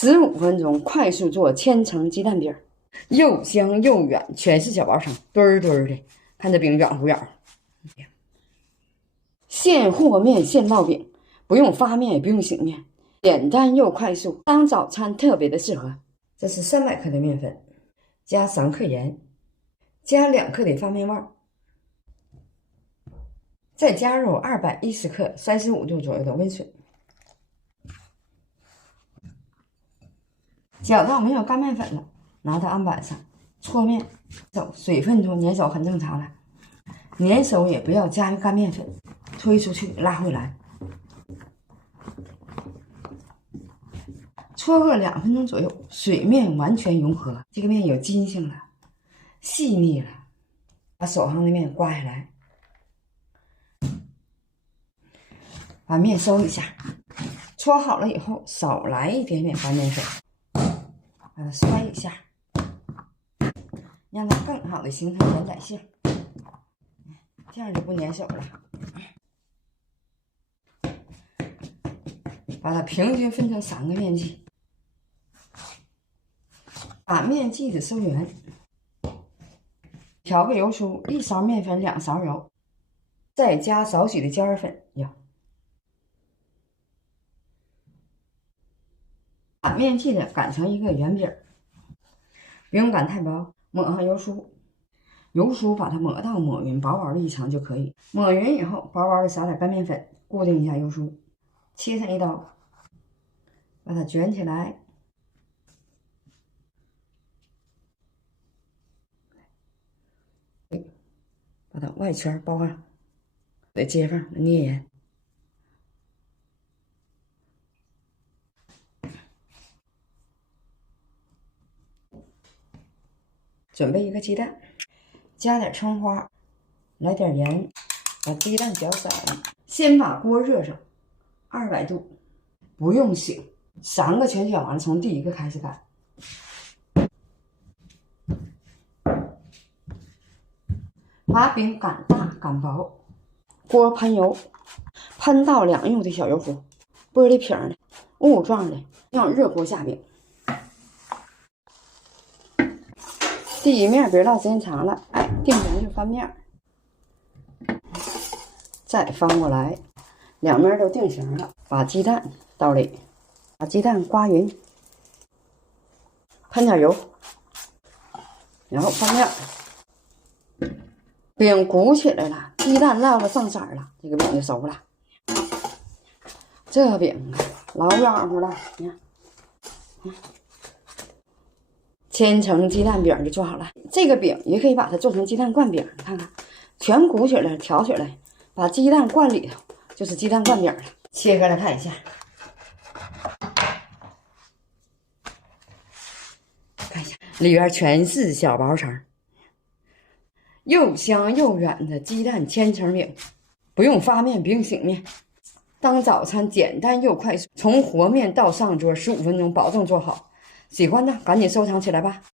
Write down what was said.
15分钟快速做千层鸡蛋饼，又香又软，全是小薄层，墩儿墩儿的。看这饼软乎软。现和面现烙饼，不用发面也不用醒面，简单又快速，当早餐特别的适合。这是300克的面粉，加3克盐，加2克的发面旺，再加入210克35度左右的温水。搅到没有干面粉了，拿到案板上搓面，水分多粘手很正常的，粘手也不要加干面粉，推出去拉回来，搓个2分钟左右，水面完全融合，这个面有筋性了，细腻了，把手上的面刮下来，把面收一下，搓好了以后少来一点点干面粉，把它摔一下，让它更好的形成延展性，这样就不粘手了。把它平均分成3个面剂，把面剂子收圆，调个油酥，1勺面粉2勺油，再加少许的椒盐粉，把面剂子擀成一个圆饼，不用擀太薄，抹上油酥，油酥把它抹到抹匀，薄薄的一层就可以。抹匀以后，薄薄的撒点干面粉，固定一下油酥，切上一刀，把它卷起来，把它外圈包上，得接缝捏严。准备一个鸡蛋，加点葱花，来点盐，把鸡蛋搅散了。先把锅热上，200度，不用醒，3个全搅完了，从第1个开始擀。把饼擀大擀薄，锅喷油，喷到2用的小油壶，玻璃瓶的、雾状的，用热锅下饼。第一面别烙时间长了，定型就翻面，再翻过来，2面都定型了，把鸡蛋倒里，把鸡蛋刮匀，喷点油，然后翻面。饼鼓起来了，鸡蛋烙了上色了，这个饼就熟了。这饼老软乎了，你看，千层鸡蛋饼就做好了。这个饼也可以把它做成鸡蛋灌饼，看看，全鼓起来，挑起来，把鸡蛋灌里头，就是鸡蛋灌饼了。切开来看一下，看一下，里边全是小薄层，又香又软的鸡蛋千层饼，不用发面，不用醒面，当早餐简单又快速，从和面到上桌15分钟，保证做好。喜欢的赶紧收藏起来吧。